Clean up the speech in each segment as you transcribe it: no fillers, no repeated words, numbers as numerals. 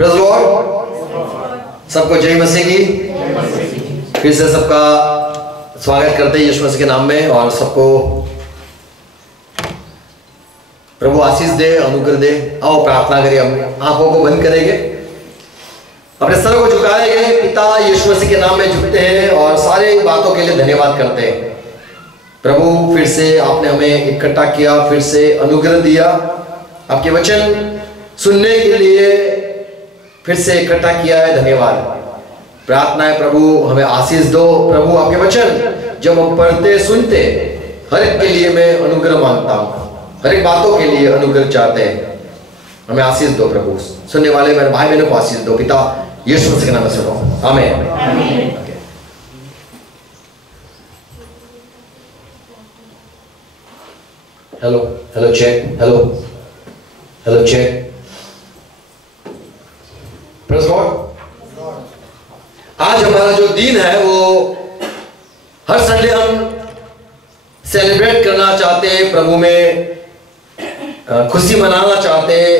Praise Lord. सबको जय मसीह की। फिर से सबका स्वागत करते हैं यीशु मसीह के नाम में, और सबको प्रभु आशीष दे, अनुग्रह दे। आओ प्रार्थना करिए। हम आंखों को बंद करेंगे, अपने सर को झुकाएंगे, पिता यीशु मसीह के नाम में झुकते हैं और सारे बातों के लिए धन्यवाद करते हैं। प्रभु फिर से आपने हमें इकट्ठा किया, फिर से अनुग्रह दिया, आपके वचन सुनने के लिए फिर से इकट्ठा किया है। धन्यवाद। प्रार्थना है प्रभु हमें आशीष दो। प्रभु आपके वचन जब हम पढ़ते सुनते, हर एक के लिए मैं अनुग्रह मांगता हूँ, हर एक बातों के लिए अनुग्रह चाहते हैं। हमें आशीष दो प्रभु, सुनने वाले मेरे भाई बहनों को आशीष दो। पिता यीशु मसीह के नाम में सुनो, आमीन। Hello hello check, hello hello check. Praise lord. आज हमारा जो दिन है वो हर संडे हम सेलिब्रेट करना चाहते हैं, प्रभु में खुशी मनाना चाहते हैं।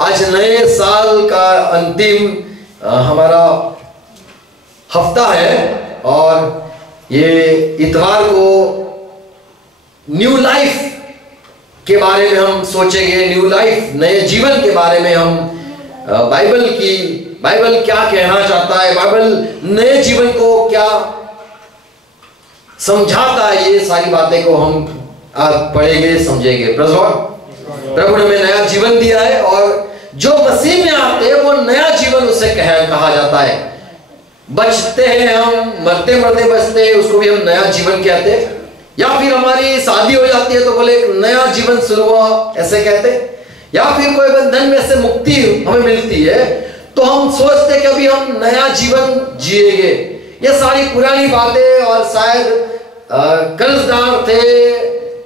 आज नए साल का अंतिम हमारा हफ्ता है, और ये इतवार को न्यू लाइफ के बारे में हम सोचेंगे। न्यू लाइफ, नए जीवन के बारे में हम बाइबल क्या कहना चाहता है, बाइबल नए जीवन को क्या समझाता है, ये सारी बातें को हम आज पढ़ेंगे, समझेंगे। Praise Lord. प्रभु ने हमें नया जीवन दिया है, और जो मसीह में आते हैं वो नया जीवन उसे कहा जाता है। बचते हैं हम, मरते मरते बचते हैं, उसको भी हम नया जीवन कहते हैं। या फिर हमारी शादी हो जाती है तो बोले एक नया जीवन शुरू हुआ, ऐसे कहते हैं। या फिर कोई बंधन में से मुक्ति हमें मिलती है तो हम सोचते हैं कि अभी हम नया जीवन जिएंगे। ये सारी पुरानी बातें, और शायद कर्जदार थे,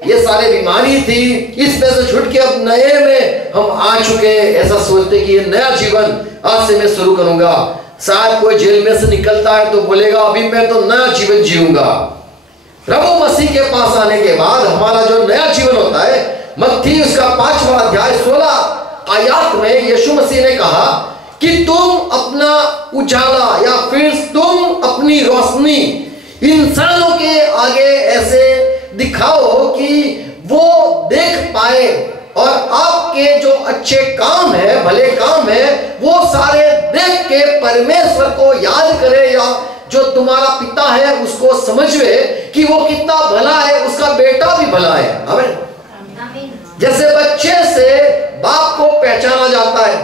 ये सारे बीमारी थी, इसमें से छूट के अब नए में हम आ चुके, ऐसा सोचते कि ये नया जीवन आज से मैं शुरू करूंगा। शायद कोई जेल में से निकलता है तो बोलेगा अभी मैं तो नया जीवन जीऊंगा। प्रभु मसीह के पास आने के बाद हमारा जो नया जीवन होता है, मत्ती उसका 5वां अध्याय 16 आयत में यीशु मसीह ने कहा कि तुम अपना उजाला या फिर तुम अपनी रोशनी इंसानों के आगे ऐसे दिखाओ कि वो देख पाए, और आपके जो अच्छे काम है, भले काम है, वो सारे देख के परमेश्वर को याद करे, या जो तुम्हारा पिता है उसको समझवे कि वो कितना भला है, उसका बेटा भी भला है। आमीन। जैसे बच्चे से बाप को पहचाना जाता है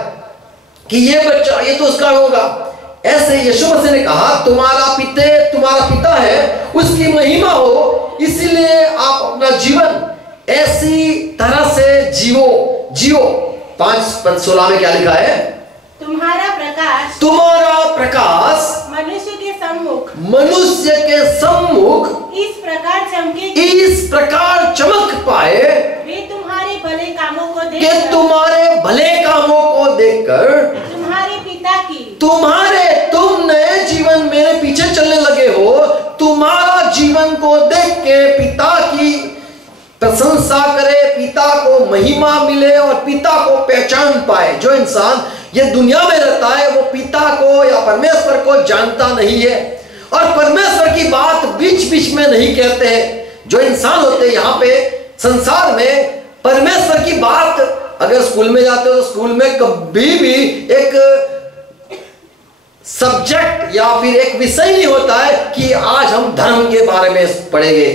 कि ये बच्चा, ये तो उसका होगा, ऐसे यीशु मसीह ने कहा तुम्हारा पिता है, उसकी महिमा हो, इसलिए आप अपना जीवन ऐसी तरह से जियो। 5:16 में क्या लिखा है? तुम्हारा प्रकाश मनुष्य के सम्मुख इस प्रकार चमक पाए, वे तुम्हारे भले कामों को देखकर तुम नए जीवन मेरे पीछे चलने लगे हो। तुम्हारा जीवन को देख के पिता की प्रशंसा करे, पिता को महिमा मिले और पिता को पहचान पाए। जो इंसान ये दुनिया में रहता है वो पिता को या परमेश्वर को जानता नहीं है, और परमेश्वर की बात बीच बीच में नहीं कहते हैं। जो इंसान होते हैं यहाँ पे संसार में, परमेश्वर की बात, अगर स्कूल में जाते हो तो स्कूल में कभी भी एक सब्जेक्ट या फिर एक विषय नहीं होता है कि आज हम धर्म के बारे में पढ़ेंगे।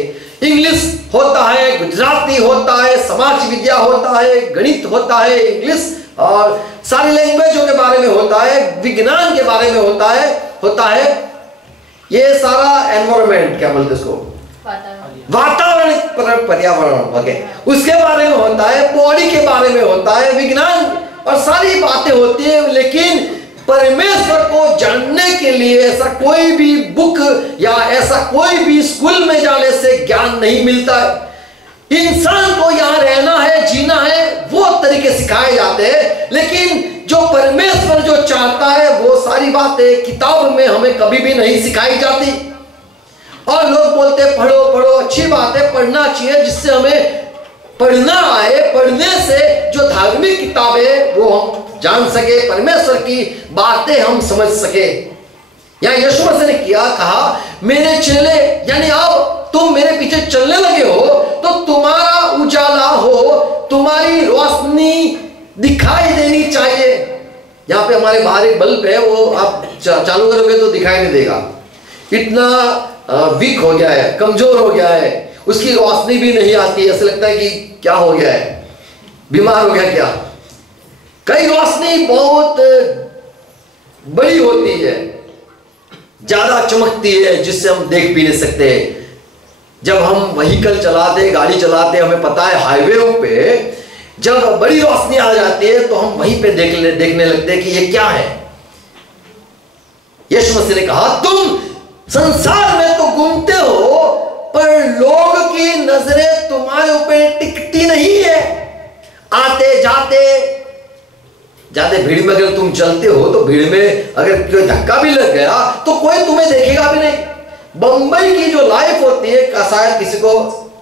इंग्लिश होता है, गुजराती होता है, समाज विद्या होता है, गणित होता है, इंग्लिश और सारी लैंग्वेजों के बारे में होता है, विज्ञान के बारे में होता है। ये सारा एनवायरमेंट, क्या बोलते इसको, वातावरण, पर्यावरण वगैरह, उसके बारे में होता है, बॉडी के बारे में होता है, विज्ञान और सारी बातें होती है। लेकिन परमेश्वर को जानने के लिए ऐसा कोई भी बुक या ऐसा कोई भी स्कूल में जाने से ज्ञान नहीं मिलता है। इंसान को यहाँ रहना है, जीना है, वो तरीके सिखाए जाते हैं, लेकिन जो परमेश्वर जो चाहता है वो सारी बातें किताब में हमें कभी भी नहीं सिखाई जाती। और लोग बोलते पढ़ो, अच्छी बात है, पढ़ना चाहिए, जिससे हमें पढ़ना आए, पढ़ने से जो धार्मिक किताबें वो हम जान सके, परमेश्वर की बातें हम समझ सके। यहाँ यीशु मसीह ने क्या कहा, मेरे चेले, यानी अब तुम मेरे पीछे चलने लगे हो तो तुम्हारा उजाला हो, तुम्हारी रोशनी दिखाई देनी चाहिए। यहाँ पे हमारे बाहर एक बल्ब है, वो आप चालू करोगे तो दिखाई नहीं देगा, इतना वीक हो गया है, कमजोर हो गया है, उसकी रोशनी भी नहीं आती। ऐसा लगता है कि क्या हो गया है, बीमार हो गया क्या। कई रोशनी बहुत बड़ी होती है, ज्यादा चमकती है, जिससे हम देख भी नहीं सकते। जब हम व्हीकल चलाते, गाड़ी चलाते, हमें पता है हाईवे पे जब बड़ी रोशनी आ जाती है तो हम वहीं पे देखने लगते हैं कि ये क्या है। यीशु मसीह ने कहा, तुम संसार में तो घूमते हो पर लोग की नजरें तुम्हारे ऊपर टिकती नहीं है। आते जाते ज्यादा भीड़ में अगर तुम चलते हो तो भीड़ में अगर कोई धक्का भी लग गया तो कोई तुम्हें देखेगा भी नहीं। बंबई की जो लाइफ होती है, शायद किसी को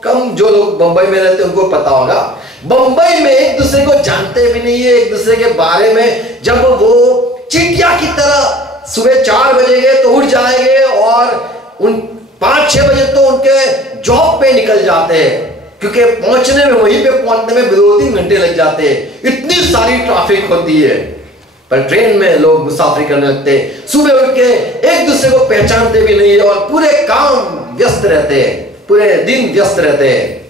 कम, जो लोग बंबई में रहते हैं उनको पता होगा, बंबई में एक दूसरे को जानते भी नहीं है, एक दूसरे के बारे में। जब वो चिड़िया की तरह सुबह 4 बजेंगे तो उठ जाएंगे और उन 5-6 बजे तो उनके जॉब पे निकल जाते हैं, क्योंकि पहुंचने में, वहीं पे पहुंचने में 2-3 घंटे लग जाते हैं, इतनी सारी ट्रैफिक होती है। पर ट्रेन में लोग मुसाफिर करने लगते हैं, सुबह उठ के एक दूसरे को पहचानते भी नहीं और पूरे काम व्यस्त रहते हैं, पूरे दिन व्यस्त रहते हैं।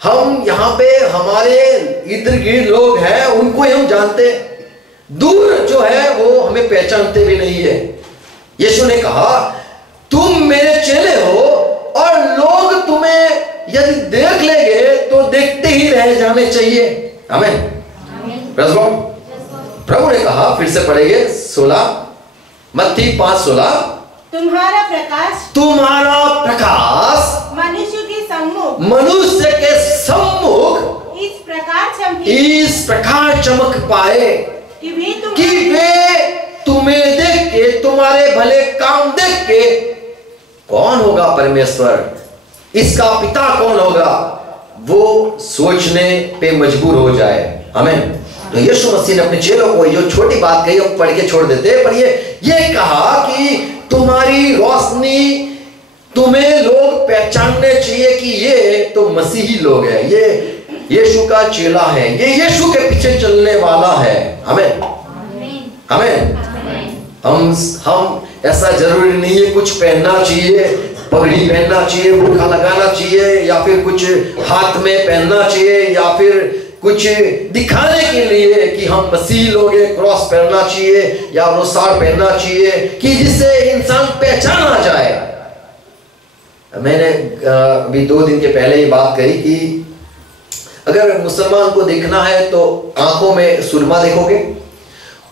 हम यहाँ पे हमारे इर्द गिर्द लोग हैं, उनको ही हम जानते, दूर जो है वो हमें पहचानते भी नहीं है। यीशु ने कहा, तुम मेरे चेले हो और लोग तुम्हें यदि देख लेंगे तो देखते ही रह जाने चाहिए। आमीन। Praise God. प्रभु ने कहा, फिर से पढ़ेंगे 16 मत्ती 5:16, तुम्हारा प्रकाश मनुष्य के सम्मुख, मनुष्य के सम्मुख इस प्रकार चमक पाए कि वे तुम्हें देख के, तुम्हारे भले काम देख के, कौन होगा परमेश्वर, इसका पिता कौन होगा, वो सोचने पे मजबूर हो जाए। आमीन। तो यीशु मसीह ने अपने चेलों को जो छोटी बात कही हम पढ़ के छोड़ देते हैं, पर ये कहा कि तुम्हारी रोशनी, तुम्हें लोग पहचानने चाहिए कि ये तो मसीही लोग हैं, ये यीशु का चेला है, ये यीशु के पीछे चलने वाला है। आमीन। आमीन। हम ऐसा जरूरी नहीं है कुछ पहनना चाहिए, पगड़ी पहनना चाहिए, बुर्का लगाना चाहिए, या फिर कुछ हाथ में पहनना चाहिए, या फिर कुछ दिखाने के लिए कि हम मसीह लोग हैं, क्रॉस पहनना चाहिए या रोसार पहनना चाहिए कि जिससे इंसान पहचाना जाए। मैंने अभी 2 दिन के पहले ही बात करी कि अगर मुसलमान को देखना है तो आंखों में सुरमा देखोगे,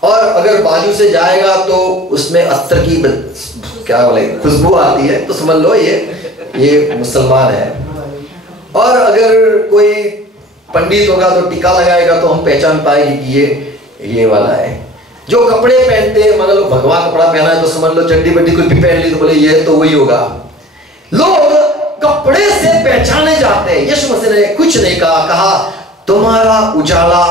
और अगर बाजू से जाएगा तो उसमें अत्तर की क्या बोले खुशबू आती है, तो समझ लो ये मुसलमान है। और अगर कोई पंडित होगा तो टीका लगाएगा तो हम पहचान पाएंगे कि ये वाला है। जो कपड़े पहनते हैं, मान लो भगवा कपड़ा पहना है तो समझ लो चड्डी बड्डी कुछ भी पहन ली तो बोले ये तो वही होगा। लोग कपड़े से पहचाने जाते हैं। यीशु मसीह ने कुछ नहीं कहा तुम्हारा उजाला,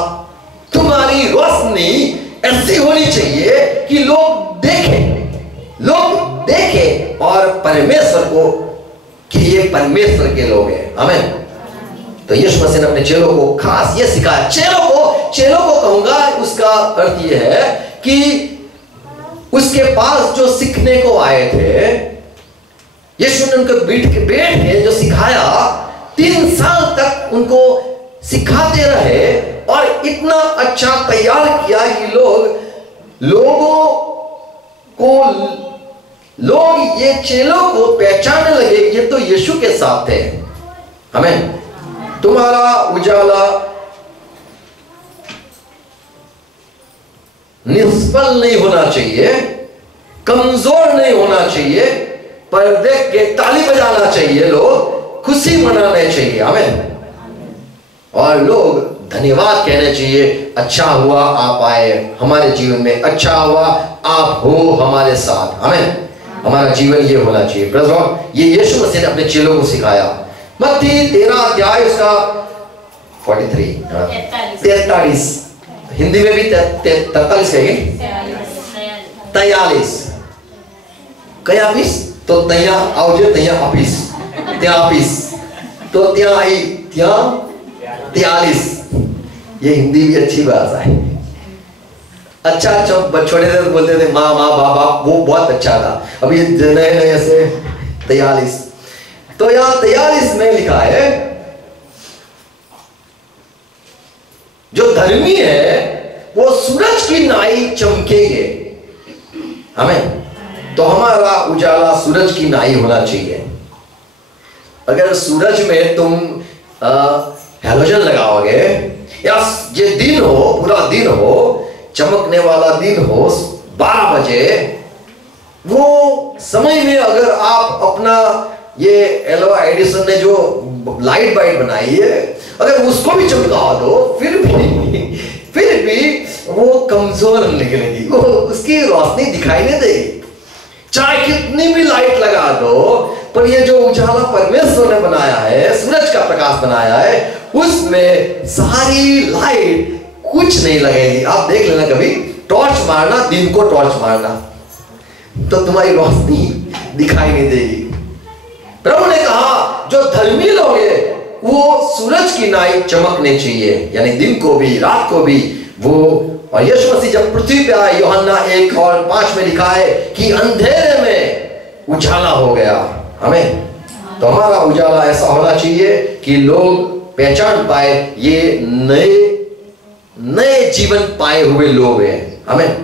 तुम्हारी रोशनी ऐसी होनी चाहिए कि लोग देखें और परमेश्वर को, कि ये परमेश्वर के लोग हैं। आमीन। तो यीशु मसीह ने अपने चेलों को खास ये सिखाया। चेलों को कहूंगा, उसका अर्थ ये है कि उसके पास जो सीखने को आए थे, यीशु ने उनको बैठ के जो सिखाया, 3 साल तक उनको सिखाते रहे और इतना अच्छा तैयार किया कि लोग ये चेलों को पहचानने लगे, ये तो यीशु के साथ थे। आमीन। तुम्हारा उजाला निष्फल नहीं होना चाहिए, कमजोर नहीं होना चाहिए, पर देख के ताली बजाना चाहिए, लोग खुशी मनाने चाहिए। आमीन। और लोग धन्यवाद कहने चाहिए, अच्छा हुआ आप आए हमारे जीवन में, अच्छा हुआ आप हो हमारे साथ। आमीन। हमारा जीवन ये होना चाहिए। Praise God. ये यीशु मसीह ने अपने चेलों को सिखाया। मत्ती 13 अध्याय उसका 43 हिंदी में भी 43 कहेंगे 43 कया ऑफिस तो तया आवजे तया ऑफिस त्या ऑफिस तो त्या आई त्या 43 ये हिंदी भी अच्छी भाषा है। अच्छा छोटे थे तो बोलते थे माँ माँ बाबा, वो बहुत अच्छा था। अभी नए नए से 43 तो यहाँ 43 में लिखा है जो धर्मी है वो सूरज की नाई चमकेंगे। हमें तो हमारा उजाला सूरज की नाई होना चाहिए। अगर सूरज में तुम हैलोजन लगाओगे या ये दिन हो, पूरा दिन हो, चमकने वाला दिन हो 12 बजे, वो समय में अगर आप अपना ये एल्वा एडिसन ने जो लाइट बाइट बनाई है अगर उसको भी चमका दो फिर भी वो कमजोर निकलेगी, वो उसकी रोशनी दिखाई नहीं देगी। चाहे कितनी भी लाइट लगा दो, पर ये जो उजाला परमेश्वर ने बनाया है, सूरज का प्रकाश बनाया है, उसमें सारी लाइट कुछ नहीं लगेगी। आप देख लेना कभी टॉर्च मारना, दिन को टॉर्च मारना तो तुम्हारी रोशनी दिखाई नहीं देगी। प्रभु ने कहा जो धर्मी लोग हैं वो सूरज की नाई चमकने चाहिए, यानी दिन को भी रात को भी वो। और यीशु मसीह जब पृथ्वी पे आए, यूहन्ना 1:5 में लिखा है कि अंधेरे में उजाला हो गया। हमें तो हमारा उजाला ऐसा होना चाहिए कि लोग पहचान पाए ये नए जीवन पाए हुए लोग हैं। हमें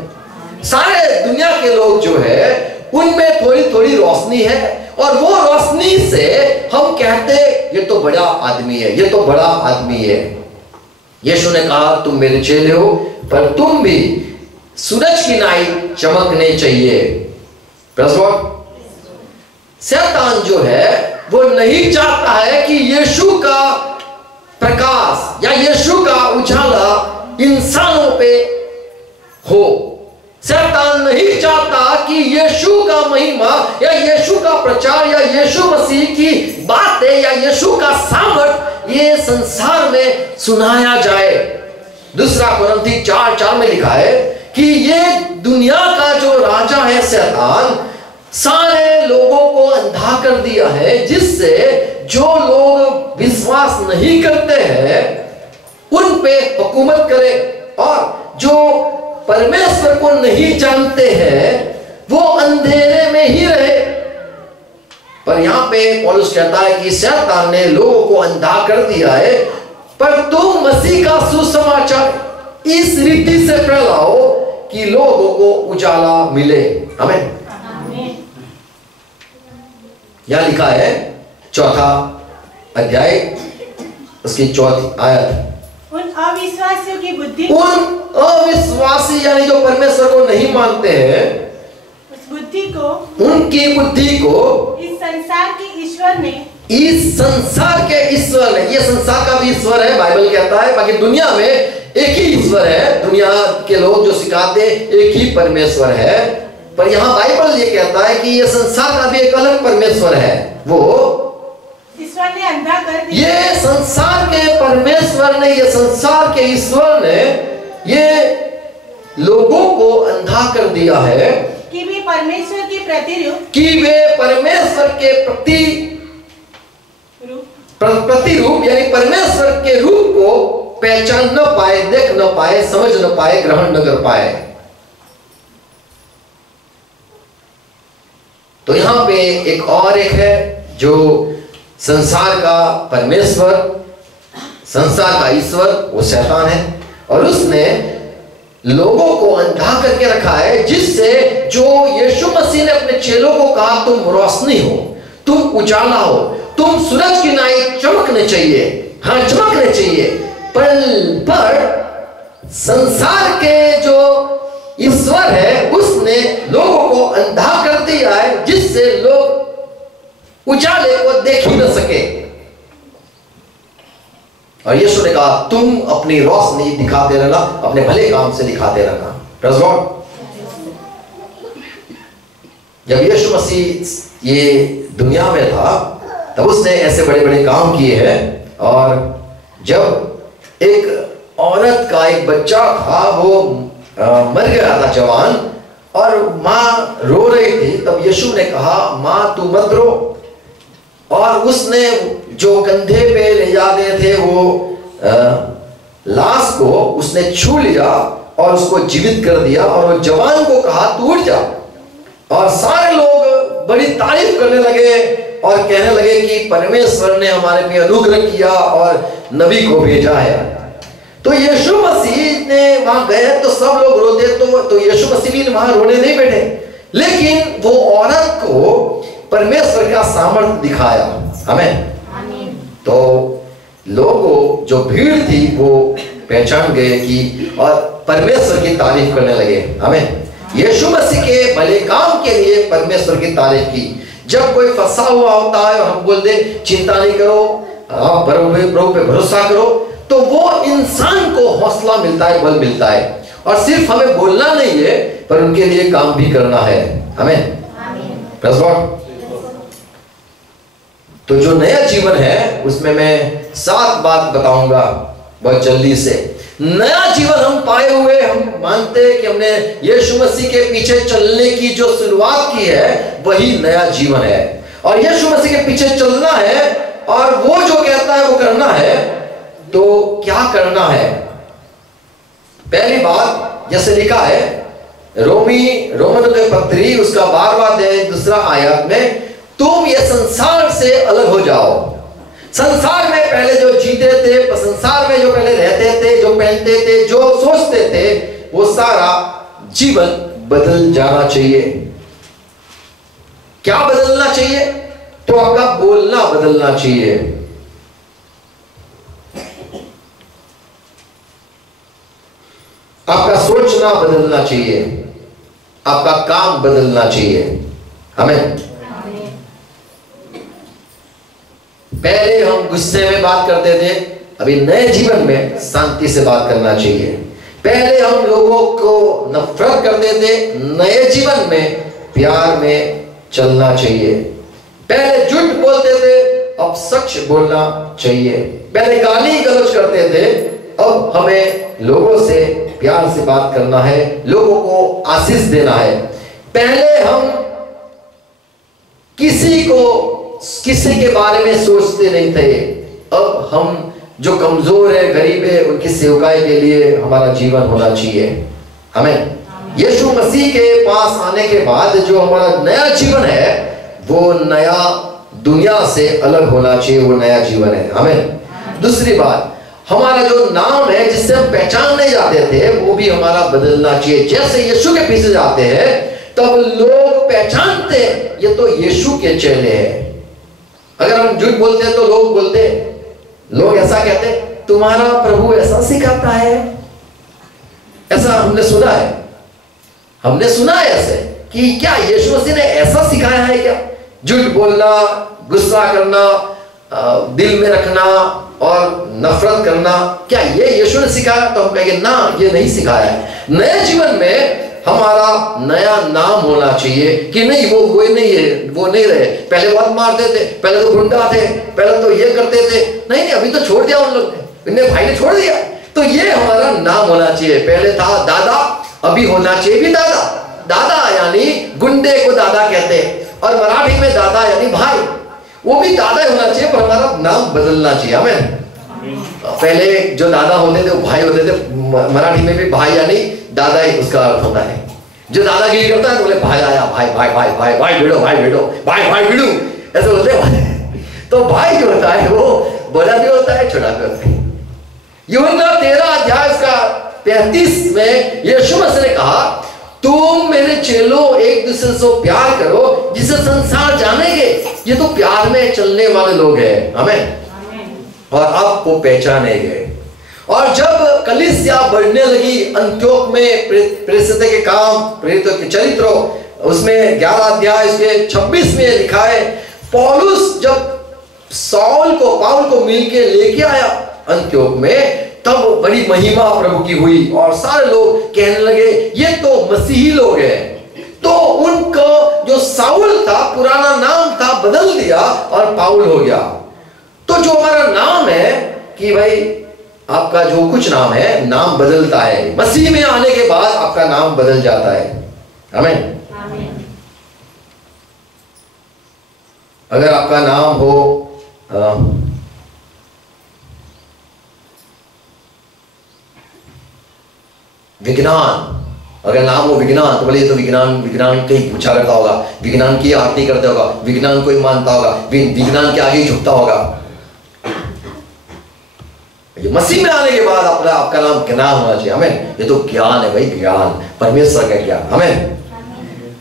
सारे दुनिया के लोग जो है उनमें थोड़ी थोड़ी रोशनी है और वो रोशनी से हम कहते ये तो बड़ा आदमी है, ये तो बड़ा आदमी है। यीशु ने कहा तुम मेरे चेले हो पर तुम भी सूरज की नाई चमकने चाहिए। शैतान जो है वो नहीं चाहता है कि यीशु का प्रकाश या यीशु का उजाला इंसानों पे हो। शैतान नहीं चाहता कि यीशु का महिमा या यीशु का प्रचार या यीशु मसीह की बातें या यीशु का सामर्थ ये संसार में सुनाया जाए। दूसरा कुरिन्थी 4:4 में लिखा है कि ये दुनिया का जो राजा है शैतान सारे लोगों को अंधा कर दिया है, जिससे जो लोग विश्वास नहीं करते हैं उन पे हुकूमत करे और जो परमेश्वर को नहीं जानते हैं वो अंधेरे में ही रहे। पर यहाँ पे पौलुस कहता है कि शैतान ने लोगों को अंधा कर दिया है, पर तुम मसीह का सुसमाचार इस रीति से फैलाओ कि लोगों को उजाला मिले। हमें यहां लिखा है 4 अध्याय उसकी 4 आयत, उन अविश्वासियों की बुद्धि, उन अविश्वासी यानी जो परमेश्वर को नहीं मानते हैं, उस बुद्धि को, उनकी बुद्धि को इस संसार के ईश्वर ने, इस संसार के ईश्वर ने, ये संसार का भी ईश्वर है बाइबल कहता है, बाकी दुनिया में एक ही ईश्वर है। दुनिया के लोग जो सिखाते एक ही परमेश्वर है, पर यहाँ बाइबल ये कहता है कि ये संसार का भी एक अलग परमेश्वर है। वो ईश्वर ने अंधा कर दिया, ये संसार के परमेश्वर ने, ये संसार के ईश्वर ने ये लोगों को अंधा कर दिया है कि वे परमेश्वर के प्रतिरूप, कि वे परमेश्वर के प्रतिरूप यानी परमेश्वर के रूप को पहचान न पाए, देख न पाए, समझ न पाए, ग्रहण न कर पाए। तो यहां पे एक है जो संसार का परमेश्वर, संसार का ईश्वर वो शैतान है, और उसने लोगों को अंधा करके रखा है, जिससे जो यीशु मसीह ने अपने चेलों को कहा तुम रोशनी हो, तुम उजाला हो, तुम सूरज की नाई चमकने चाहिए, हाँ चमकने चाहिए, पर संसार के जो ईश्वर है उसने लोगों को अंधा कर दिया है, जिससे लोग उजाले को देख ही न सके। और यीशु ने कहा तुम अपनी रोशनी दिखाते रहना, अपने भले काम से दिखाते रहना। Praise God. जब यीशु मसीह ये दुनिया में था तब उसने ऐसे बड़े बड़े काम किए हैं। और जब एक औरत का एक बच्चा था, वो मर गया था जवान, और माँ रो रही थी, तब यीशु ने कहा माँ तू मत रो। और उसने जो कंधे पे ले जाते थे वो लाश को उसने छू लिया और उसको जीवित कर दिया, और वो जवान को कहा तू उठ जा। और सारे लोग बड़ी तारीफ करने लगे और कहने लगे कि परमेश्वर ने हमारे पे अनुग्रह किया और नबी को भेजा है। तो यीशु मसीह ने वहां गए तो सब लोग रोते, तो यीशु मसीह भी वहां रोने नहीं बैठे, लेकिन वो औरत को परमेश्वर का सामर्थ्य दिखाया हमें। तो लोगों जो भीड़ थी वो पहचान गए कि और परमेश्वर की तारीफ करने लगे हमें। यीशु मसीह के भले काम के लिए परमेश्वर की तारीफ की। जब कोई फंसा हुआ होता है और हम बोलते चिंता नहीं करो, आप प्रभु पे भरोसा करो, तो वो इंसान को हौसला मिलता है, बल मिलता है। और सिर्फ हमें बोलना नहीं है पर उनके लिए काम भी करना है हमें। Praise God. तो जो नया जीवन है उसमें मैं 7 बात बताऊंगा बहुत जल्दी से। नया जीवन हम पाए हुए, हम मानते हैं कि हमने यीशु मसीह के पीछे चलने की जो शुरुआत की है वही नया जीवन है। और यीशु मसीह के पीछे चलना है और वो जो कहता है वो करना है। तो क्या करना है? पहली बात जैसे लिखा है रोमन के पत्री उसका 12वां अध्याय 2 आयत में, तुम ये संसार से अलग हो जाओ। संसार में पहले जो जीते थे, संसार में जो पहले रहते थे, जो पहनते थे, जो सोचते थे, वो सारा जीवन बदल जाना चाहिए। क्या बदलना चाहिए? तो आपका बोलना बदलना चाहिए। आपका सोचना बदलना चाहिए, आपका काम बदलना चाहिए हमें। पहले हम गुस्से में बात करते थे, अभी नए जीवन में शांति से बात करना चाहिए। पहले हम लोगों को नफरत करते थे, नए जीवन में प्यार में चलना चाहिए। पहले झूठ बोलते थे, अब सच बोलना चाहिए। पहले गाली गलौज करते थे, अब हमें लोगों से प्यार से बात करना है, लोगों को आशीष देना है। पहले हम किसी के बारे में सोचते नहीं थे, अब हम जो कमजोर है, गरीब है, उनकी सेवकाई के लिए हमारा जीवन होना चाहिए हमें। यीशु मसीह के पास आने के बाद जो हमारा नया जीवन है वो नया दुनिया से अलग होना चाहिए, वो नया जीवन है हमें। दूसरी बात, हमारा जो नाम है जिससे हम पहचाने जाते थे वो भी हमारा बदलना चाहिए। जैसे यीशु के पीछे जाते हैं तब लोग पहचानते ये तो यीशु के चेले हैं। अगर हम झूठ बोलते हैं तो लोग ऐसा कहते तुम्हारा प्रभु ऐसा सिखाता है। ऐसा हमने सुना है ऐसे कि क्या यीशु मसीह ने ऐसा सिखाया है क्या? झूठ बोलना, गुस्सा करना, दिल में रखना और नफरत करना, क्या ये यीशु ने सिखाया? तो हम कहेंगे ना, ये नहीं सिखाया है। नए जीवन में हमारा नया नाम होना चाहिए कि नहीं वो नहीं रहे। पहले बहुत मारते थे, पहले तो गुंडा थे, पहले तो ये करते थे, नहीं अभी तो छोड़ दिया उन लोग ने, इन्हें भाई ने छोड़ दिया। तो ये हमारा नाम होना चाहिए। पहले था दादा, अभी होना चाहिए भी दादा। दादा यानी गुंडे को दादा कहते हैं, और मराठी में दादा यानी भाई, वो भी दादा ही होना चाहिए, पर हमारा नाम बदलना चाहिए हमें। पहले जो दादा होते थे वो भाई होते थे, मराठी में भी भाई यानी दादा ही उसका अर्थ होता है। जो दादागिरी करता है तो बोले भाई आया, भाई भाई भाई भाई भाई भिड़ो, भाई भिड़ो, भाई भाई भिड़ू, ऐसे बोलते हैं। तो भाई जो होता है वो बड़ा भी होता है, छोटा भी होता है। यूहन्ना 13 अध्याय का 35 में यीशु मसीह ने कहा तुम मेरे चेलों एक दूसरे से प्यार करो जिसे संसार जानेंगे ये तो प्यार में चलने वाले लोग हैं हमें, और आपको पहचानेंगे। और जब कलीसिया बढ़ने लगी अंत्योक में, प्रेरितों के काम, प्रेरितों के चरित्र, उसमें 11 अध्याय उसके 26 में लिखा है, पौलुस जब पाउल को मिलके लेके आया अंत्योक में, तब बड़ी महिमा प्रभु की हुई और सारे लोग कहने लगे ये तो मसीही लोग हैं। तो उनको जो साउल था, पुराना नाम था, बदल दिया और पाउल हो गया। तो जो हमारा नाम है कि भाई आपका जो कुछ नाम है, नाम बदलता है। मसीह में आने के बाद आपका नाम बदल जाता है। आमीन। अगर आपका नाम हो विज्ञान, अगर नाम हो विज्ञान, तो बोले तो विज्ञान कहीं पूछा करता होगा, विज्ञान की आरती करता होगा, विज्ञान को ही मानता होगा, विज्ञान के आगे झुकता होगा। मसीह में आने के बाद आपका नाम ज्ञान होना चाहिए। हमें ये तो ज्ञान है भाई, ज्ञान परमेश्वर का ज्ञान। हमें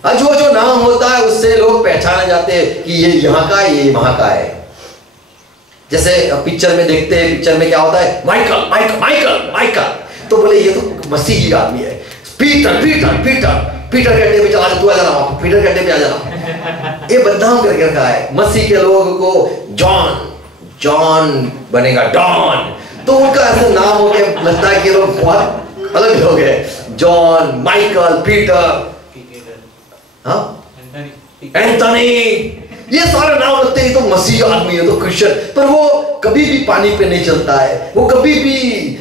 जो नाम होता है उससे लोग पहचाने जाते हैं कि ये यहाँ का है, ये वहां का है। जैसे पिक्चर में देखते हैं, पिक्चर में क्या होता है, माइकल माइकल माइकल माइकल, तो बोले ये तो मसीही आदमी है। पीटर पीटर पीटर पीटर के अड्डे पे चला, तू आ जाना, पीटर के अड्डे पे आ जाना। ये बदनाम करके रखा है। मसीह के लोगों को जॉन बनेगा डॉन, तो उनका ऐसा नाम हो गया, लगता है कि लोग बहुत अलग लोग हैं। जॉन, माइकल, पीटर, एंथनी, ये सारे नाम लगते हैं तो मसीह आदमी है, तो क्रिश्चियन। पर वो कभी भी पानी पे नहीं चलता है, वो कभी भी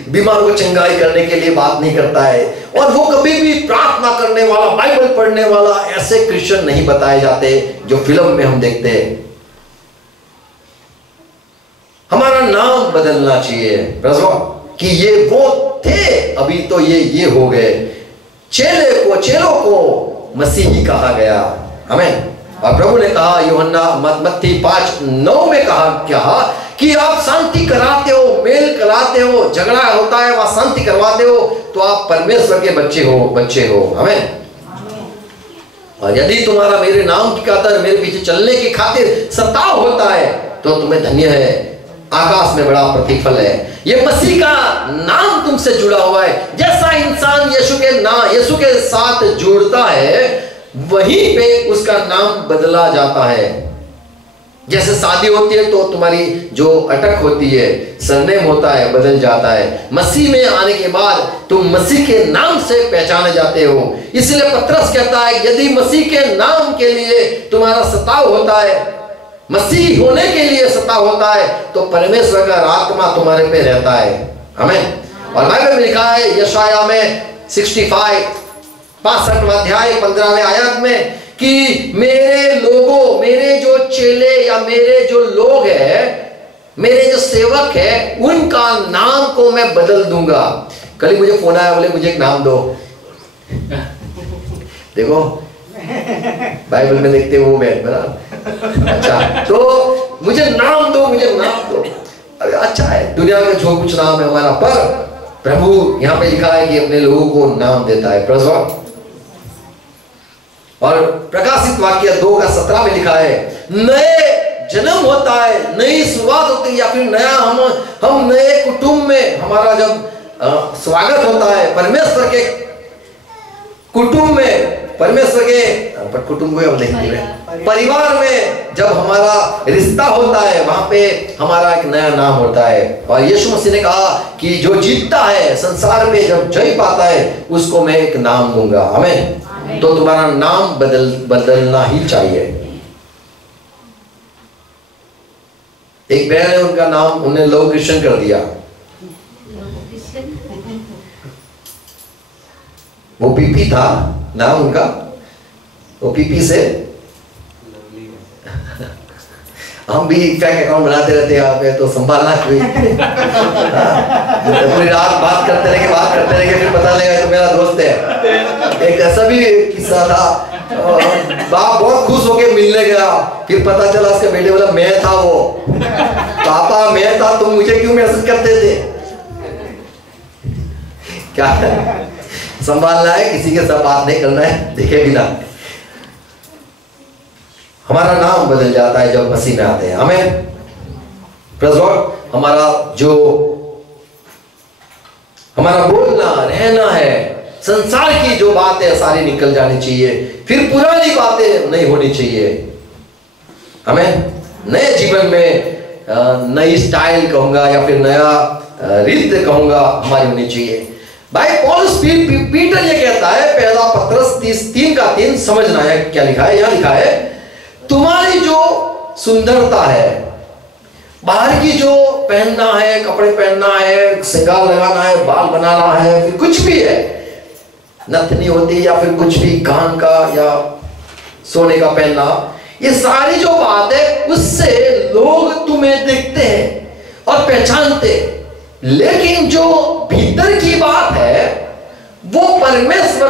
बीमार को चंगाई करने के लिए बात नहीं करता है, और वो कभी भी प्रार्थना करने वाला, बाइबल पढ़ने वाला, ऐसे क्रिश्चियन नहीं बताए जाते जो फिल्म में हम देखते हैं। हमारा नाम बदलना चाहिए कि ये वो थे, अभी तो ये हो गए। चेलों को मसीही कहा गया। हमें और प्रभु ने कहा, यूहन्ना मत्ती 5:9 में कहा कि आप शांति कराते हो, मेल कराते हो, झगड़ा होता है वहां शांति करवाते हो, तो आप परमेश्वर के बच्चे हो। हमें और यदि तुम्हारा मेरे नाम की खातिर, मेरे पीछे चलने की खातिर सताव होता है, तो तुम्हें धन्य है, आकाश में बड़ा प्रतिफल है। ये मसीह का नाम तुमसे जुड़ा हुआ है। जैसा इंसान यीशु के साथ जुड़ता है, वहीं पे उसका नाम बदला जाता है। जैसे शादी होती है तो तुम्हारी जो अटक होती है, सरनेम होता है, बदल जाता है। मसीह में आने के बाद तुम मसीह के नाम से पहचाने जाते हो। इसलिए पतरस कहता है, यदि मसीह के नाम के लिए तुम्हारा सताव होता है, मसीह होने के लिए सताव होता है, तो परमेश्वर का आत्मा तुम्हारे पे रहता है। हमें और बाइबल में लिखा है यशाया में 65 अध्याय 15वें आयत में कि मेरे लोगों, मेरे जो चेले या मेरे जो लोग हैं, मेरे जो सेवक है, उनका नाम को मैं बदल दूंगा। कल ही मुझे फोन आया, बोले मुझे एक नाम दो। देखो बाइबल में देखते वो बैठ बना, अच्छा तो मुझे नाम दो, मुझे नाम दो। अरे अच्छा है, दुनिया में जो कुछ नाम है हमारा, पर प्रभु यहाँ पे लिखा है कि अपने लोगों को नाम देता है। प्रभु और प्रकाशित वाक्य 2:17 में लिखा है, नए जन्म होता है, नई शुरुआत होती है, या फिर नया हम नए कुटुंब में हमारा जब स्वागत होता है, परमेश्वर के कुटुंब में, परमेश्वर के कुटुंब को हम देखेंगे, परिवार में जब हमारा रिश्ता होता है, वहां पे हमारा एक नया नाम होता है। और यीशु मसीह ने कहा कि जो जीतता है संसार में, जब जय पाता है, उसको मैं एक नाम दूंगा। हमें तो तुम्हारा नाम बदलना ही चाहिए। एक बहन है, उनका नाम उन्हें लव क्रिश्चियन कर दिया। वो पीपी था नाम उनका, वो पीपी से हम भी फैक अकाउंट बनाते रहते हैं यहाँ पे, तो संभालना कोई पूरी रात बात करते रहेंगे, फिर पता लगेगा तो मेरा दोस्त है। एक ऐसा भी किस्सा था, बाप बहुत खुश होके मिलने गया, फिर पता चला उसके बेटे बोला मैं था वो। पापा मैं था, तुम मुझे क्यों मैसेज करते थे? क्या संभालना है, किसी के साथ बात नहीं करना है, देखे बिना। हमारा नाम बदल जाता है जब मसीह में आते हैं। हमें हमारा बोलना रहना है, संसार की जो बातें सारी निकल जानी चाहिए, फिर पुरानी बातें नहीं होनी चाहिए। हमें नए जीवन में नई स्टाइल कहूंगा या फिर नया रीत कहूंगा हमारी होनी चाहिए। भाई पौलुस पीटर ये कहता है, पहला पत्रस 3:3 समझना है क्या लिखा है। यहां लिखा है, तुम्हारी जो सुंदरता है, बाहर की जो पहनना है, कपड़े पहनना है, श्रृंगार लगाना है, बाल बनाना है, फिर कुछ भी है, नथनी होती या फिर कुछ भी कान का या सोने का पहनना, ये सारी जो बात है उससे लोग तुम्हें देखते हैं और पहचानते। लेकिन जो भीतर की बात है वो परमेश्वर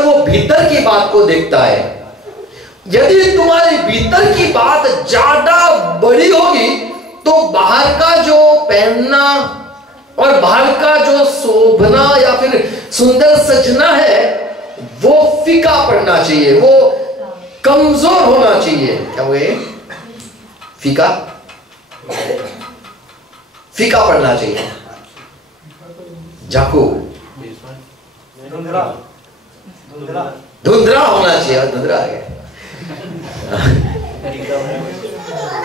वो भीतर की बात को देखता है। यदि तुम्हारी भीतर की बात ज्यादा बड़ी होगी तो बाहर का जो पहनना और बाहर का जो शोभना या फिर सुंदर सजना है वो फीका पड़ना चाहिए, वो कमजोर होना चाहिए। क्या हुए? फीका पड़ना चाहिए। जाको धुंधला होना चाहिए। धुंधला आ गया।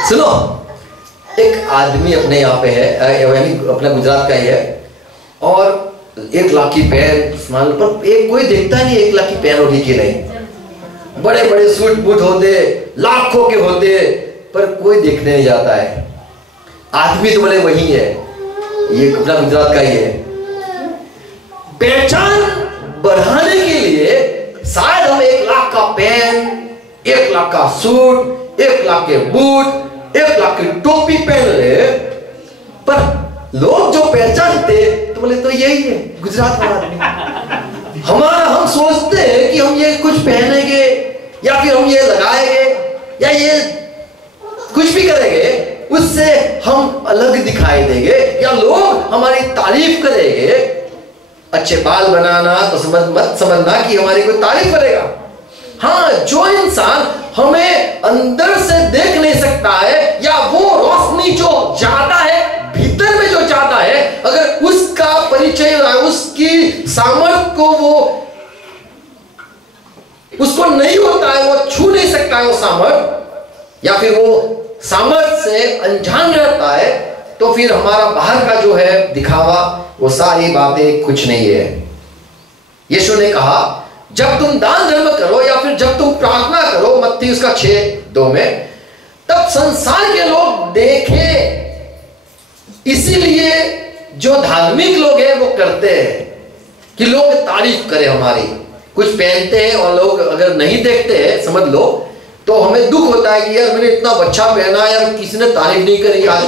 सुनो, एक आदमी अपने यहाँ पे है, यानी अपना गुजरात का ही है, और 1 लाख की पैन पर एक कोई देखता नहीं 1 लाख की पैन होगी कि नहीं। बड़े बड़े सूट बूट होते, लाखों के होते, पर कोई देखने नहीं जाता है। आदमी तो बोले वही है, ये अपना गुजरात का ही है। पहचान बढ़ाने के लिए शायद हम 1 लाख का पेन, 1 लाख का सूट, 1 लाख के बूट, 1 लाख की टोपी पहन रहे, पर लोग जो पहचानते तो बोले तो यही है गुजरात वाला आदमी। हम सोचते हैं कि हम ये कुछ पहनेंगे या फिर हम ये लगाएंगे या ये कुछ भी करेंगे, उससे हम अलग दिखाई देंगे या लोग हमारी तारीफ करेंगे। अच्छे बाल बनाना तो मत समझना कि हमारी कोई तारीफ करेगा। हाँ, जो इंसान हमें अंदर से देख नहीं सकता है, या वो रोशनी जो ज्यादा है भीतर में जो ज्यादा है, अगर उसका परिचय, उसकी सामर्थ्य को वो उसको नहीं होता है, वो छू नहीं सकता है वो सामर्थ्य, या फिर वो सामर्थ्य से अनजान रहता है, तो फिर हमारा बाहर का जो है दिखावा, वो सारी बातें कुछ नहीं है। यीशु ने कहा, जब तुम दान धर्म करो या फिर जब तुम प्रार्थना करो, मत्ती उसका 6:2 में, तब संसार के लोग देखे। इसीलिए जो धार्मिक लोग हैं वो करते हैं कि लोग तारीफ करें हमारी। कुछ पहनते हैं और लोग अगर नहीं देखते हैं, समझ लो, तो हमें दुख होता है कि यार मैंने इतना अच्छा पहना, यार किसी ने तारीफ नहीं करी आज,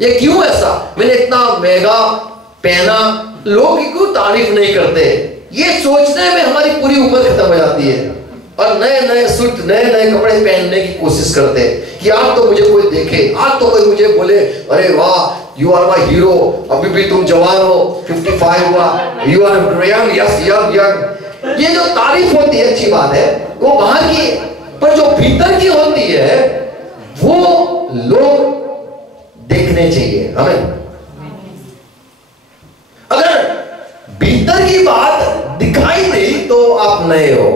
ये क्यों ऐसा, मैंने इतना महंगा पहना, लोग क्यों तारीफ नहीं करते। ये सोचने में हमारी पूरी उम्र खत्म हो जाती है और नए नए सूट, नए नए कपड़े पहनने की कोशिश करते हैं कि आज तो मुझे कोई देखे, आज तो कोई मुझे बोले, अरे वाह यू आर माय हीरो, अभी भी तुम जवान हो, 55 हुआ, you are young, yes young young. ये जो तारीफ होती है अच्छी बात है, वो बाहर की, पर जो भीतर की होती है वो लोग देखने चाहिए हमें। अगर भीतर की बात दिखाई दी तो आप नए हो।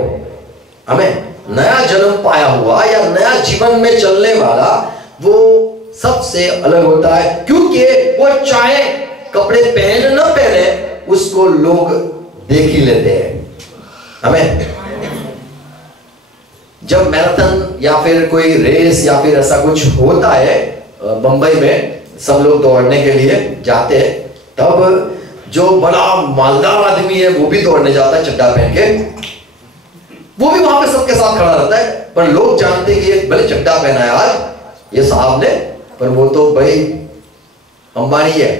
हमें नया जन्म पाया हुआ या नया जीवन में चलने वाला वो सबसे अलग होता है, क्योंकि वो चाहे कपड़े पहने न पहने उसको लोग देख ही लेते हैं। हमें जब मैराथन या फिर कोई रेस या फिर ऐसा कुछ होता है, बंबई में सब लोग दौड़ने के लिए जाते हैं, तब जो बड़ा मालदार आदमी है वो भी दौड़ने जाता है चड्डा पहन के, वो भी वहां पे सबके साथ खड़ा रहता है, पर लोग जानते हैं कि ये भले चड्डा पहना है आज ये साहब ने, पर वो तो भाई अंबानी है,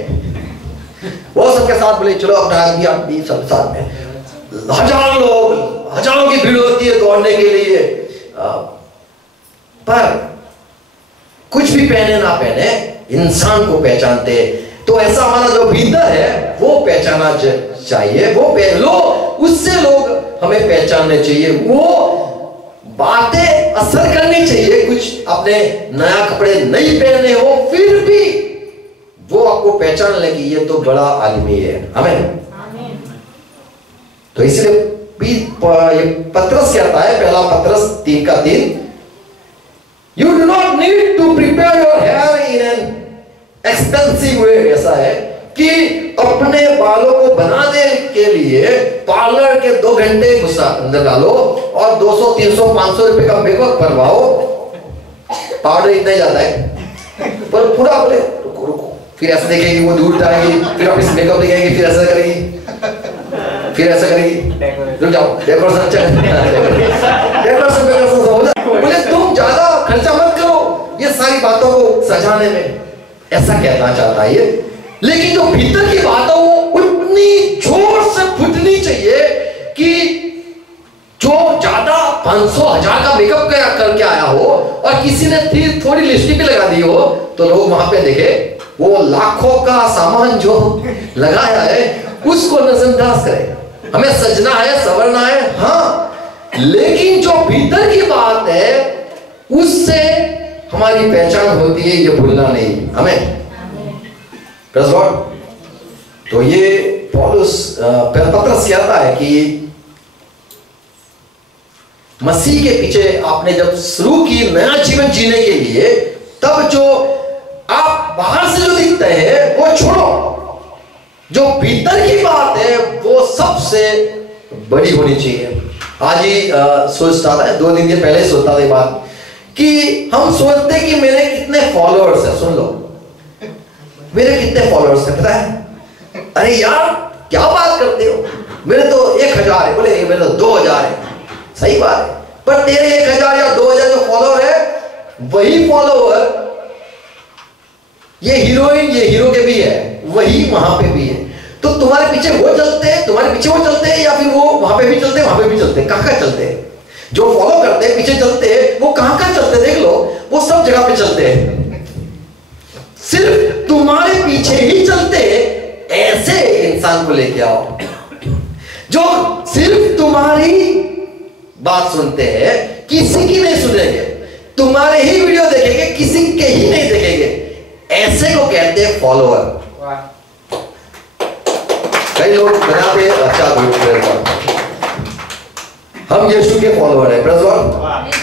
वो सबके साथ बोले चलो अपना आदमी सब साथ में। हजारों की भीड़ होती है दौड़ने के लिए, पर कुछ भी पहने ना पहने इंसान को पहचानते। तो ऐसा हमारा जो भीतर है वो पहचाना चाहिए, वो उससे लोग हमें पहचानने चाहिए, वो बातें असर करनी चाहिए। कुछ अपने नया कपड़े नहीं पहने हो फिर भी वो आपको पहचान ले कि ये तो बड़ा आदमी है। हमें तो इसलिए पत्रस कहता है, पहला पत्रस 3:3, You do not need to prepare your hair in an expensive way। ऐसा है कि अपने बालों को बनाने के लिए पार्लर के 2 घंटे गुस्सा अंदर डालो और 200, 300, 500 रुपए का मेकअप करवाओ। पाउडर इतना ही जाता है, पर पूरा बोले रुको रुको, फिर ऐसा देखेगी, वो दूर जाएगी, फिर वापस मेकअप दिखाएगी, फिर ऐसा करेगी, फिर ऐसा करेगी, रुक जाओ डेकोरेशन अच्छा डेकोरेशन बोले तुम ज्यादा खर्चा मत करो ये सारी बातों को सजाने में, ऐसा कहना चाहता है ये। लेकिन जो भीतर की बात है वो उतनी जोर से फूटनी चाहिए कि जो ज्यादा 500,000 का मेकअप करके आया हो और किसी ने थोड़ी लिपस्टिक भी लगा दी हो तो लोग वहां पे देखे वो लाखों का सामान जो लगाया है उसको नजरअंदाज करे। हमें सजना है, संवरना है, हाँ, लेकिन जो भीतर की बात है उससे हमारी पहचान होती है, ये भूलना नहीं हमें। Praise God. तो ये पौलुस पत्रस कहता है कि मसीह के पीछे आपने जब शुरू की नया जीवन जीने के लिए, तब जो आप बाहर से जो दिखते हैं वो छोड़ो, जो भीतर की बात है वो सबसे बड़ी होनी चाहिए। आज ही सोचता था, 2 दिन के पहले सोचता था ये बात कि हम सोचते कि मेरे कितने फॉलोअर्स हैं। सुन लो, मेरे कितने फॉलोअर्स हैं पता है? अरे यार क्या बात करते हो, मेरे तो 1000 है। बोले मेरे तो 2000 है। सही बात है, पर तेरे 1000 या 2000 जो फॉलोअर है, वही फॉलोअर ये हीरोइन, ये हीरो के भी है, वही वहां पे भी है। तो तुम्हारे पीछे वो चलते हैं, तुम्हारे पीछे वो चलते हैं, या फिर वो वहां पे भी चलते हैं, वहां पे भी चलते हैं? कहां चलते हैं? जो फॉलो करते हैं, पीछे चलते हैं, वो कहां चलते हैं? देख लो, वो सब जगह पे चलते हैं। सिर्फ तुम्हारे पीछे ही चलते ऐसे इंसान को लेके आओ जो सिर्फ तुम्हारी बात सुनते हैं, किसी की नहीं सुनेंगे, तुम्हारे ही वीडियो देखेंगे, किसी के ही नहीं देखेंगे। ऐसे को कहते हैं फॉलोअर। कई लोग बनाते हैं अच्छा ग्रुप, हम यीशु के फॉलोअर हैं, प्रेज़ गॉड,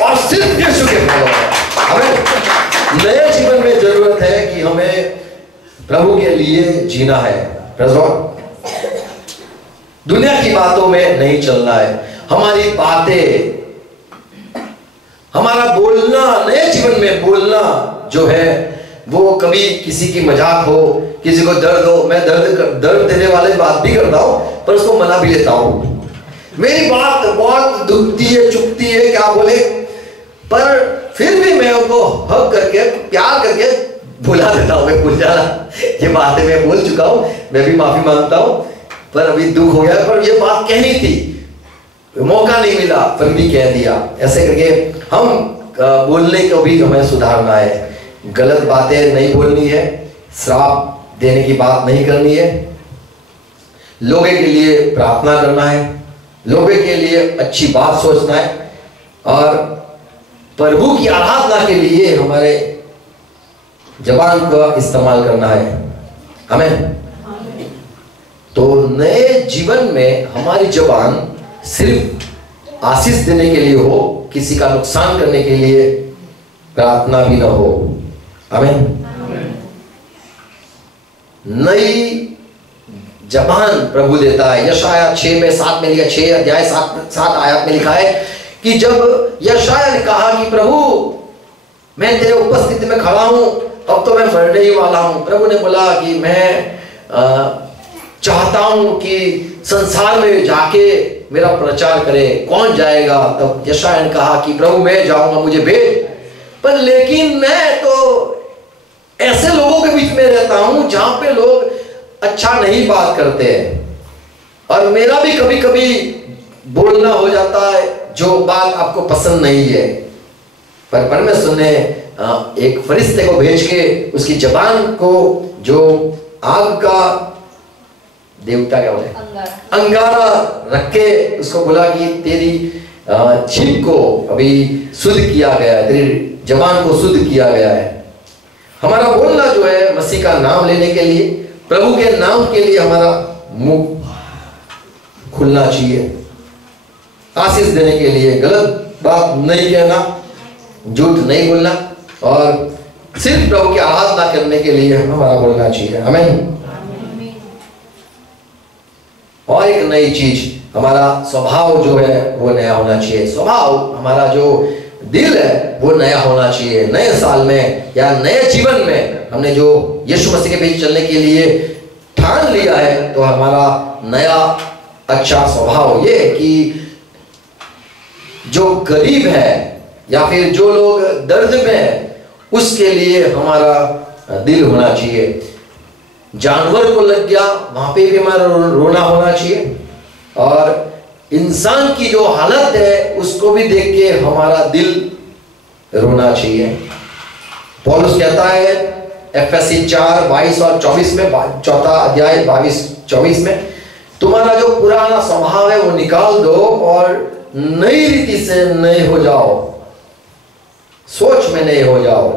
और सिर्फ यीशु के फॉलोअर हैं। हमें नए जीवन में जरूरत है कि हमें प्रभु के लिए जीना है, प्रेज़ गॉड। दुनिया की बातों में नहीं चलना है। हमारी बातें, हमारा बोलना, नए जीवन में बोलना जो है वो कभी किसी की मजाक हो, किसी को दर्द हो। मैं दर्द देने वाले बात भी करता हूं, पर उसको मना भी लेता हूं। मेरी बात बहुत दुखती है, चुभती है, क्या बोले, पर फिर भी मैं उनको हक करके, प्यार करके भुला देता हूं। मैं भूल जाना, ये बातें मैं बोल चुका हूं, मैं भी माफी मांगता हूं, पर अभी दुख हो गया, पर ये बात कहनी थी, मौका नहीं मिला, फिर भी कह दिया। ऐसे करके हम बोलने को भी हमें सुधारना है। गलत बातें नहीं बोलनी है, श्राप देने की बात नहीं करनी है, लोगों के लिए प्रार्थना करना है, लोगों के लिए अच्छी बात सोचना है, और प्रभु की आराधना के लिए हमारे जबान का इस्तेमाल करना है। हमें तो नए जीवन में हमारी जबान सिर्फ आशीष देने के लिए हो, किसी का नुकसान करने के लिए प्रार्थना भी ना हो। आमीन। नई जबान प्रभु देता है। यशाया 6 में 7 में लिखा, 6 अध्याय 7 आयत में लिखा है कि जब यशाया ने कहा कि प्रभु मैं तेरे उपस्थिति में खड़ा हूं, अब तो मैं मरने ही वाला हूं। प्रभु ने बोला कि मैं चाहता हूं कि संसार में जाके मेरा प्रचार करे, कौन जाएगा? तब यशाया ने कहा कि प्रभु मैं जाऊंगा, मुझे भेज। पर लेकिन मैं तो ऐसे लोगों के बीच में रहता हूं जहां पे लोग अच्छा नहीं बात करते हैं, और मेरा भी कभी कभी बोलना हो जाता है जो बात आपको पसंद नहीं है। पर परमेश्वर ने एक फरिश्ते को भेज के उसकी जबान को, जो आग का देवता क्या बोले, अंगारा रख के उसको बोला कि तेरी जीभ को अभी शुद्ध किया गया है, तेरी जबान को शुद्ध किया गया है। हमारा बोलना जो है मसीह का नाम लेने के लिए, प्रभु के नाम के लिए हमारा मुंह खुलना चाहिए, आशीष देने के लिए। गलत बात नहीं कहना, झूठ नहीं बोलना, और सिर्फ प्रभु की आराधना करने के लिए हमारा बोलना चाहिए। आमीन। और एक नई चीज, हमारा स्वभाव जो है वो नया होना चाहिए। स्वभाव, हमारा जो दिल है वो नया होना चाहिए। नए साल में या नए जीवन में हमने जो यीशु मसीह के पीछे चलने के लिए ठान लिया है, तो हमारा नया अच्छा स्वभाव ये है कि जो गरीब है या फिर जो लोग दर्द में है, उसके लिए हमारा दिल होना चाहिए। जानवर को लग गया, वहां पे भी हमारा रोना होना चाहिए। और इंसान की जो हालत है उसको भी देख के हमारा दिल रोना चाहिए। पौलुस कहता है एफएससी 4:22 और 24 में, 4 अध्याय 22-24 में, तुम्हारा जो पुराना स्वभाव है वो निकाल दो और नई रीति से नए हो जाओ, सोच में नए हो जाओ।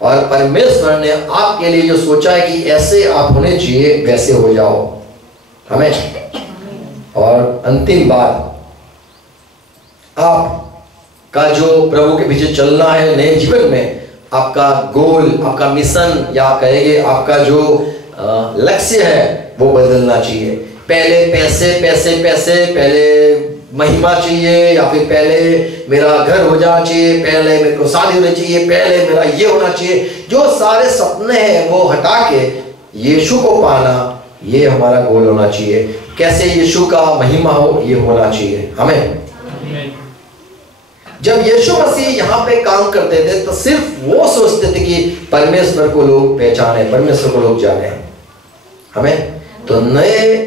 और परमेश्वर ने आपके लिए जो सोचा है कि ऐसे आप होने चाहिए, वैसे हो जाओ। हमें और अंतिम बात, आपका जो प्रभु के पीछे चलना है नए जीवन में, आपका गोल, आपका मिशन या कहेंगे आपका जो लक्ष्य है वो बदलना चाहिए। पहले पैसे पैसे पैसे, पहले महिमा चाहिए, या फिर पहले मेरा घर हो जाना चाहिए, पहले मेरे को शादी होनी चाहिए, पहले मेरा ये होना चाहिए। जो सारे सपने हैं वो हटा के यीशु को पाना, ये हमारा गोल होना चाहिए। कैसे यीशु का महिमा हो, ये होना चाहिए हमें। जब यीशु मसीह यहाँ पे काम करते थे तो सिर्फ वो सोचते थे कि परमेश्वर को लोग पहचाने, परमेश्वर को लोग जाने। हमें तो नए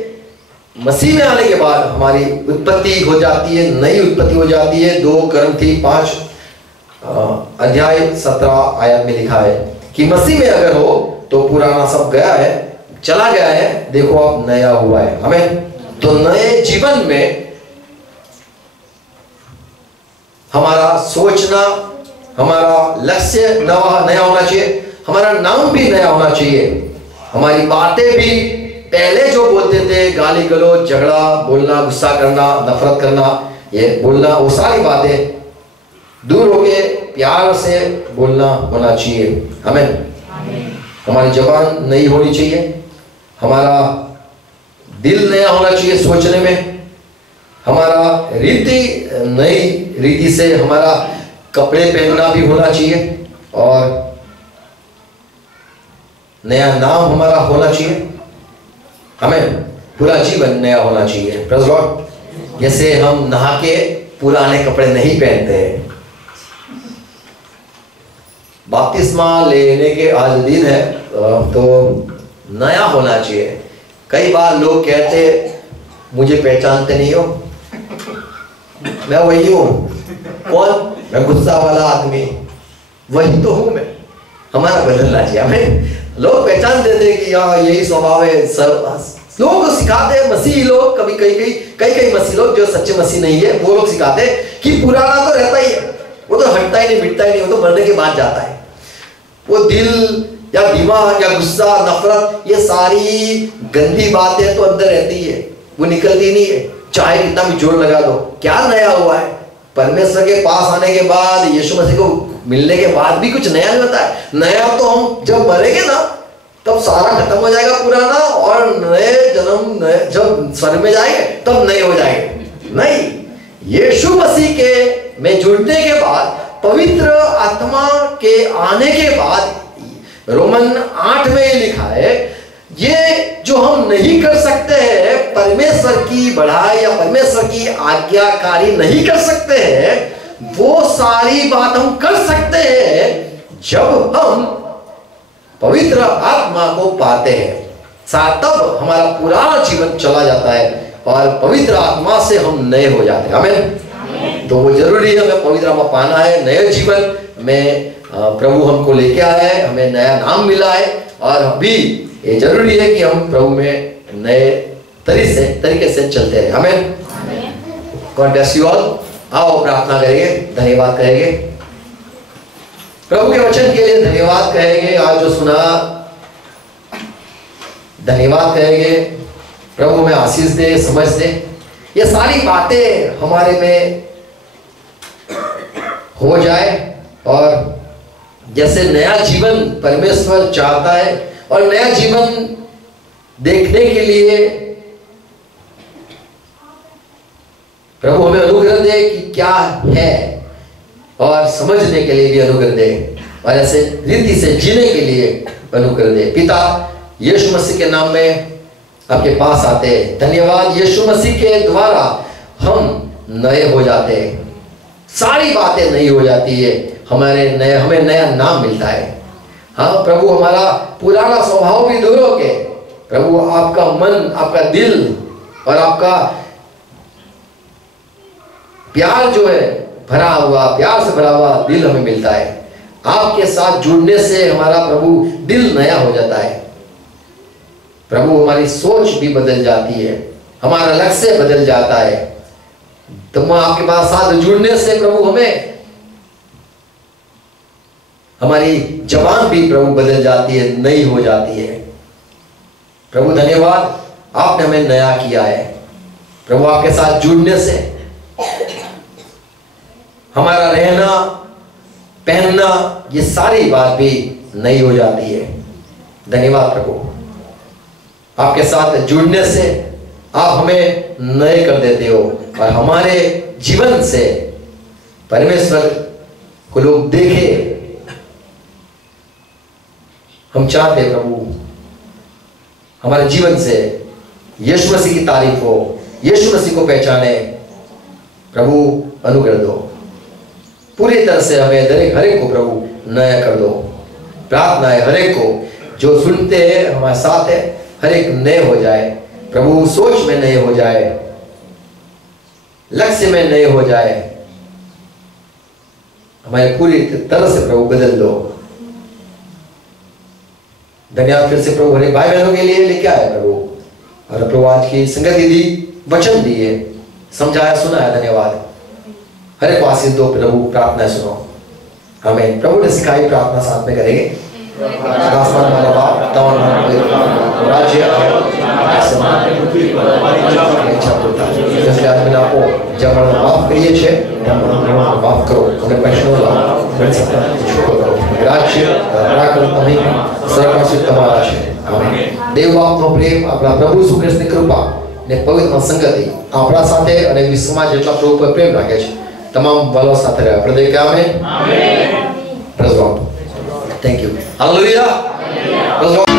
मसीह में आने के बाद हमारी उत्पत्ति हो जाती है, नई उत्पत्ति हो जाती है। 2 कुरिन्थी 5 अध्याय 17 आयत में लिखा है कि मसीह में अगर हो तो पुराना सब गया है, चला गया है, देखो अब नया हुआ है। हमें तो नए जीवन में हमारा सोचना, हमारा लक्ष्य नया होना चाहिए, हमारा नाम भी नया होना चाहिए, हमारी बातें भी पहले जो बोलते थे, गाली गलौज, झगड़ा बोलना, गुस्सा करना, नफरत करना, ये बोलना, वो सारी बातें दूर होके प्यार से बोलना होना चाहिए। हमें हमारी जुबान नई होनी चाहिए, हमारा दिल नया होना चाहिए सोचने में, हमारा रीति नई रीति से हमारा कपड़े पहनना भी होना चाहिए, और नया नाम हमारा होना चाहिए। हमें पूरा जीवन नया होना चाहिए। Praise Lord. जैसे हम नहा के पुराने कपड़े नहीं पहनते हैं। बपतिस्मा लेने के आज दिन है तो नया होना चाहिए। कई बार लोग कहते मुझे पहचानते नहीं हो, मैं वही हूँ। कौन? मैं गुस्सा वाला आदमी, वही तो हूँ मैं। हमारा बदलना चाहिए। हमें लोग पहचान देते कि हाँ यही स्वभाव है। सब लोग सिखाते हैं, मसीही लोग, कभी कई मसीही लोग जो सच्चे मसीह नहीं है, वो लोग सिखाते हैं कि पुराना तो रहता ही है, वो तो हटता ही नहीं, मिटता ही नहीं, वो तो मरने के बाद जाता है। वो दिल या दिमाग या गुस्सा, नफरत, ये सारी गंदी बातें तो अंदर रहती है, वो निकलती नहीं है, चाहे कितना भी जोर लगा दो। क्या नया हुआ है? परमेश्वर के पास आने के बाद, यीशु मसीह को मिलने के बाद भी कुछ नया नहीं होता है। नया तो हम जब मरेंगे ना तब सारा खत्म हो जाएगा पुराना, और नए जन्म जब स्वर्ग में जाएंगे तब नए हो जाएंगे। नहीं, यीशु मसीह के में जुड़ने के बाद, पवित्र आत्मा के आने के बाद, रोमन 8 में ये लिखा है, ये जो हम नहीं कर सकते हैं, परमेश्वर की बढ़ाई या परमेश्वर की आज्ञाकारी नहीं कर सकते हैं, वो सारी बात हम कर सकते हैं जब हम पवित्र आत्मा को पाते हैं। तब हमारा पुराना जीवन चला जाता है और पवित्र आत्मा से हम नए हो जाते हैं। आमीन। तो वो जरूरी है, हमें पवित्र आत्मा पाना है। नए जीवन में प्रभु हमको लेके आया है, हमें नया नाम मिला है, और अभी ये जरूरी है कि हम प्रभु में नए तरीके से चलते रहे। हमें गॉड ब्लेस यू ऑल। आओ प्रार्थना करेंगे, धन्यवाद कहेंगे, प्रभु के वचन के लिए धन्यवाद कहेंगे। आज जो सुना धन्यवाद कहेंगे। प्रभु में आशीष दे, समझ दे, ये सारी बातें हमारे में हो जाए, और जैसे नया जीवन परमेश्वर चाहता है, और नया जीवन देखने के लिए प्रभु हमें अनुग्रह दे कि क्या है और समझने के लिए भी अनुग्रह दे और ऐसे रीति से जीने के लिए अनुग्रह दे। पिता, यीशु मसीह के नाम में आपके पास आते हैं। धन्यवाद, यीशु मसीह के द्वारा हम नए हो जाते हैं, सारी बातें नई हो जाती है, हमें नया नाम मिलता है। हाँ प्रभु, हमारा पुराना स्वभाव भी दूर हो के प्रभु आपका मन, आपका दिल और आपका प्यार जो है भरा हुआ, प्यार से भरा हुआ दिल हमें मिलता है। आपके साथ जुड़ने से हमारा प्रभु दिल नया हो जाता है। प्रभु हमारी सोच भी बदल जाती है, हमारा लक्ष्य बदल जाता है। तुम आपके पास साथ जुड़ने से प्रभु हमें हमारी जबान भी प्रभु बदल जाती है, नई हो जाती है। प्रभु धन्यवाद, आपने हमें नया किया है। प्रभु आपके साथ जुड़ने से हमारा रहना पहनना ये सारी बात भी नई हो जाती है। धन्यवाद प्रभु, आपके साथ जुड़ने से आप हमें नए कर देते हो और हमारे जीवन से परमेश्वर को लोग देखे। हम चाहते प्रभु हमारे जीवन से यीशु मसीह की तारीफ हो, यीशु मसीह को पहचाने। प्रभु अनुग्रह दो, पूरी तरह से हमें हर एक को प्रभु नया कर दो। प्रार्थना है हर एक को जो सुनते हैं हमारे साथ है, हर एक नए हो जाए प्रभु, सोच में नए हो जाए, लक्ष्य में नए हो जाए, हमारे पूरी तरह से प्रभु बदल दो। धन्यवाद फिर से प्रभु, हर एक भाई बहनों के लिए लेके आए प्रभु, और प्रभु आज की संगति दी, वचन दिए, समझाया, सुनाया। धन्यवाद, हर एक आशीष दो प्रभु। प्रार्थना सुनो, हमें प्रभु ने सिखाई प्रार्थना साथ में करेंगे। आसमान हमारा बाप, राज्य आपको जब माफ करिए छे माफ करो, અને પૈસા છોડો રાજ્ય રાખો તમે સરકારશ્રી તમારા છે। આમેન। દેવ બાપનો પ્રેમ, આપણા પ્રભુ ઈસુ ખ્રિસ્તની કૃપા ને પવિત્ર સંગતિ આપણા સાથે અને વિશ્વમાં જેટલા પ્રભુ પર પ્રેમ રાખે છે તમામ વાલો સાથે રહે। આપણે દેખ amen, amen. Praise God, thank you, hallelujah, praise God.